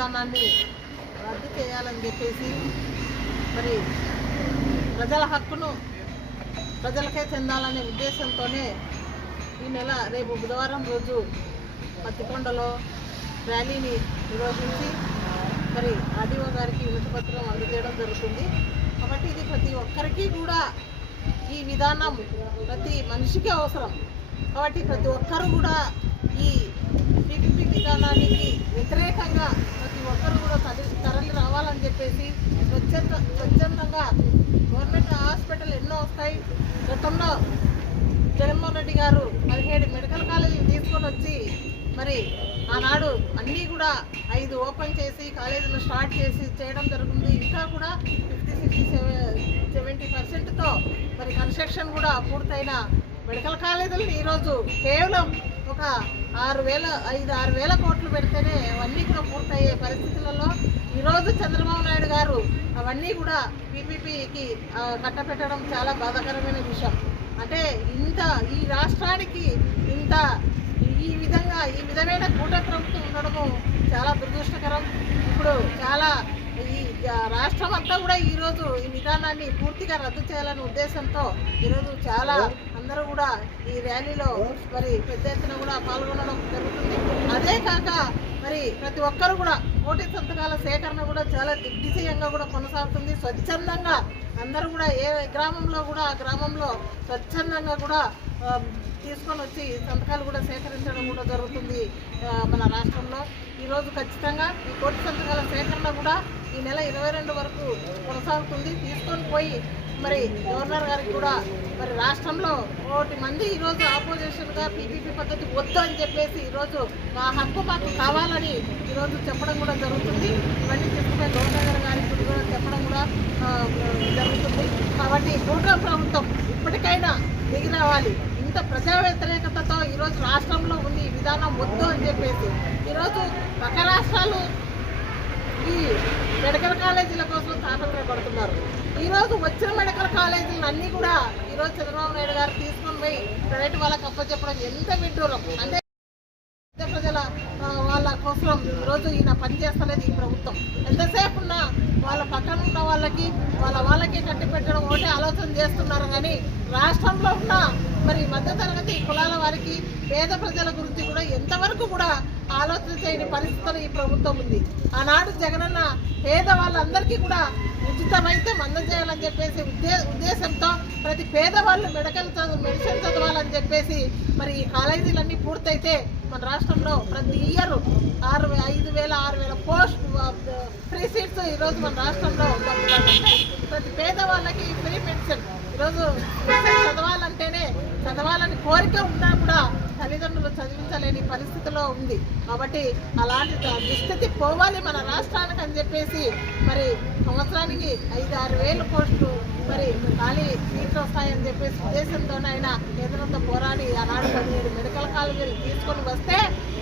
విధానాన్ని రద్దు చేయాలని చెప్పేసి మరి ప్రజల హక్కును ప్రజలకే చెందాలనే ఉద్దేశంతోనే ఈ నెల రేపు బుధవారం రోజు పత్తికొండలో ర్యాలీని నిర్వహించి మరి ఆర్డీఓ గారికి వినతిపత్రం అందజేయడం జరుగుతుంది. కాబట్టి ఇది ప్రతి ఒక్కరికి కూడా ఈ విధానం ప్రతి మనిషికి అవసరం. కాబట్టి ప్రతి ఒక్కరు కూడా ఈ పీపీపీ విధానానికి వ్యతిరేకంగా ప్రతి ఒక్కరు కూడా తరలి రావాలని చెప్పేసి స్వచ్ఛందంగా గవర్నమెంట్ హాస్పిటల్ ఎన్నో వస్తాయి. గతంలో జగన్మోహన్ రెడ్డి గారు 17 మెడికల్ కాలేజీలు తీసుకొని వచ్చి మరి ఆనాడు అన్నీ కూడా 5 ఓపెన్ చేసి కాలేజీలు స్టార్ట్ చేసి చేయడం జరుగుతుంది. ఇంకా కూడా 50-70% మరి కన్స్ట్రక్షన్ కూడా పూర్తయిన మెడికల్ కాలేజీలను ఈరోజు కేవలం ఒక 5-6 వేల కోట్లు పెడితేనే అవన్నీ కూడా పూర్తయ్యే పరిస్థితులలో ఈరోజు చంద్రబాబు నాయుడు గారు అవన్నీ కూడా పీపీపీకి కట్టపెట్టడం చాలా బాధాకరమైన విషయం. అంటే ఈ రాష్ట్రానికి ఈ విధమైన కూటమి ప్రభుత్వం ఉండడము చాలా దురదృష్టకరం. ఇప్పుడు చాలా ఈ రాష్ట్రం అంతా కూడా ఈరోజు ఈ విధానాన్ని పూర్తిగా రద్దు చేయాలనే ఉద్దేశంతో ఈరోజు చాలా అందరూ కూడా ఈ ర్యాలీలో మరి పెద్ద ఎత్తున కూడా పాల్గొనడం జరుగుతుంది. అదే కాక మరి ప్రతి ఒక్కరు కూడా కోటి సంతకాల సేకరణ కూడా చాలా దిగ్విజయంగా కూడా కొనసాగుతుంది. స్వచ్ఛందంగా అందరూ కూడా ఏ గ్రామంలో కూడా ఆ గ్రామంలో స్వచ్ఛందంగా కూడా తీసుకొని వచ్చి సంతకాలు కూడా సేకరించడం కూడా జరుగుతుంది మన రాష్ట్రంలో. ఈరోజు ఖచ్చితంగా ఈ కోటి సంతకాల సేకరణ కూడా ఈ నెల 22 వరకు కొనసాగుతుంది. తీసుకొని పోయి మరి గవర్నర్ గారికి కూడా మరి రాష్ట్రంలో 1 మంది ఈరోజు ఆపోజిషన్గా పీపీపీ పద్ధతి వద్దు అని చెప్పేసి ఈరోజు మా హక్కు మాకు కావాలని ఈరోజు చెప్పడం కూడా జరుగుతుంది. ఇవన్నీ చెప్పుకునే గవర్నర్ గారికి కూడా చెప్పడం కూడా జరుగుతుంది. కాబట్టి కూటమి ప్రభుత్వం ఇప్పటికైనా దిగి రావాలి. ఇంత ప్రజా వ్యతిరేకతతో ఈరోజు రాష్ట్రంలో ఉంది ఈ విధానం వద్దు అని చెప్పేసి ఈరోజు పక్క రాష్ట్రాలు ఈ మెడికల్ కాలేజీల కోసం తాపత్రయపడుతున్నారు. ఈరోజు వచ్చిన మెడికల్ కాలేజీలను అన్నీ కూడా ఈరోజు చంద్రబాబు నాయుడు గారు తీసుకొని పోయి ప్రైవేట్ వాళ్ళకి అప్పచెప్పడం ఎంత విడ్డూరం. అంటే ప్రజల వాళ్ళ కోసం ఈరోజు ఈయన పనిచేస్తలేదు ఈ ప్రభుత్వం. ఎంతసేపు ఉన్నా వాళ్ళ పక్కన ఉన్న వాళ్ళకి కట్టి పెట్టడం ఒకటే ఆలోచన చేస్తున్నారు. కానీ రాష్ట్రంలో ఉన్న మరి మధ్యతరగతి కులాల వారికి పేద ప్రజల గురించి కూడా ఎంతవరకు కూడా ఆలోచన చేయని పరిస్థితులు ఈ ప్రభుత్వం ఉంది. ఆనాడు జగనన్న పేద వాళ్ళందరికీ కూడా ఉచిత వైద్యం అందజేయాలని చెప్పేసి ఉద్దేశంతో ప్రతి పేదవాళ్ళు మెడిసిన్ చదవాలని చెప్పేసి మరి ఈ కాలేజీలన్నీ పూర్తయితే మన రాష్ట్రంలో ప్రతి ఇయర్ 5,000-6,000 పోస్ట్ ఫ్రీ సీట్స్ ఈరోజు మన రాష్ట్రంలో ప్రతి పేదవాళ్ళకి ఫ్రీ మెడిసిన్. ఈరోజు మెడిసిన్ చదవాలని కోరిక ఉన్నా కూడా తల్లిదండ్రులు చదివించలేని పరిస్థితిలో ఉంది. కాబట్టి అలాంటి దుస్థితి పోవాలి మన రాష్ట్రానికి అని చెప్పేసి మరి సంవత్సరానికి 5-6 వేల పోస్టులు మరి ఖాళీ సీట్లు వస్తాయని చెప్పేసి ఉద్దేశంతోనైనా కేంద్రంతో పోరాడి ఆనాడు 17 మెడికల్ కాలేజీలు తీసుకొని వస్తే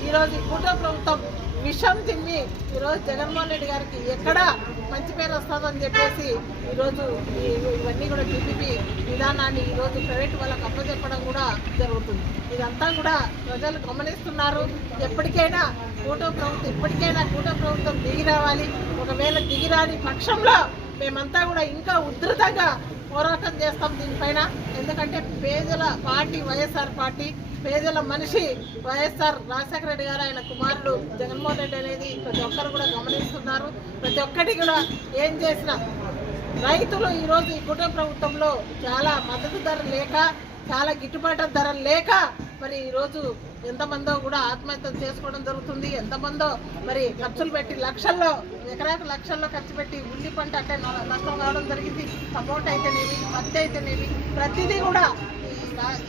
ఈరోజు కూటమి ప్రభుత్వం విషం తిమ్మి ఈరోజు జగన్మోహన్ రెడ్డి గారికి ఎక్కడ మంచి పేరు వస్తుందని చెప్పేసి ఈరోజు ఇవన్నీ కూడా పీపీపీ విధానాన్ని ఈరోజు ప్రైవేట్ వాళ్ళకి అప్పచెప్పడం కూడా జరుగుతుంది. ఇదంతా కూడా ప్రజలు గమనిస్తున్నారు. ఇప్పటికైనా కూటమి ప్రభుత్వం దిగి రావాలి. ఒకవేళ దిగిరాని పక్షంలో మేమంతా కూడా ఇంకా ఉధృతంగా పోరాటం చేస్తాం దీనిపైన. ఎందుకంటే పేదల పార్టీ వైఎస్ఆర్ పార్టీ, పేదల మనిషి వైఎస్ఆర్ రాజశేఖర రెడ్డి గారు, ఆయన కుమారుడు జగన్మోహన్ రెడ్డి అనేది ప్రతి ఒక్కరు కూడా గమనిస్తున్నారు. ప్రతి ఒక్కటి కూడా ఏం చేసినా రైతులు ఈరోజు ఈ కూటమి ప్రభుత్వంలో చాలా మద్దతు ధర లేక, చాలా గిట్టుబాటు ధర లేక మరి ఈరోజు ఎంతమందో కూడా ఆత్మహత్యలు చేసుకోవడం జరుగుతుంది. ఎంతమందో మరి ఖర్చులు పెట్టి ఎకరాకు లక్షల్లో ఖర్చు పెట్టి ఉల్లి పంట అంటే నష్టం కావడం జరిగింది. టమోటా అయితేనేవి, పత్తి అయితేనేవి, ప్రతిదీ కూడా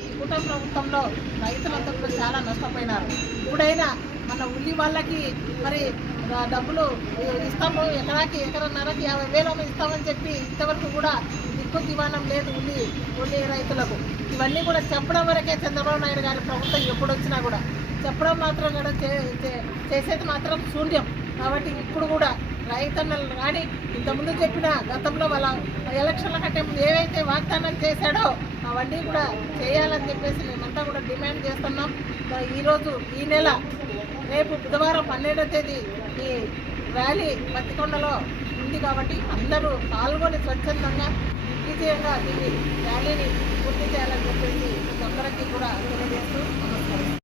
ఈ కూటమి ప్రభుత్వంలో రైతులంతా కూడా చాలా నష్టపోయినారు. ఇప్పుడైనా మన ఉల్లి వాళ్ళకి మరి డబ్బులు ఇస్తాము, ఎకరన్నరకి 50,000 ఇస్తామని చెప్పి ఇంతవరకు కూడా దిక్కు దివాణం లేదు ఉల్లి రైతులకు. ఇవన్నీ కూడా చెప్పడం వరకే చంద్రబాబు నాయుడు గారి ప్రభుత్వం ఎప్పుడు వచ్చినా కూడా చెప్పడం మాత్రం కూడా చేసేది మాత్రం శూన్యం. కాబట్టి ఇప్పుడు కూడా రైతన్నలు కానీ ఇంతకుముందు చెప్పిన గతంలో వాళ్ళ ఎలక్షన్ల కంటే ముందు ఏవైతే వాగ్దానం చేశాడో అవన్నీ కూడా చేయాలని చెప్పేసి మేమంతా కూడా డిమాండ్ చేస్తున్నాం. ఈరోజు ఈ నెల రేపు బుధవారం 12వ తేదీ ఈ ర్యాలీ పత్తికొండలో ఉంది కాబట్టి అందరూ పాల్గొని స్వచ్ఛందంగా దిగ్విజయంగా ఈ ర్యాలీని పూర్తి చేయాలని చెప్పేసి ప్రతి ఒక్కరికి కూడా తెలియజేస్తూ నమస్కారం.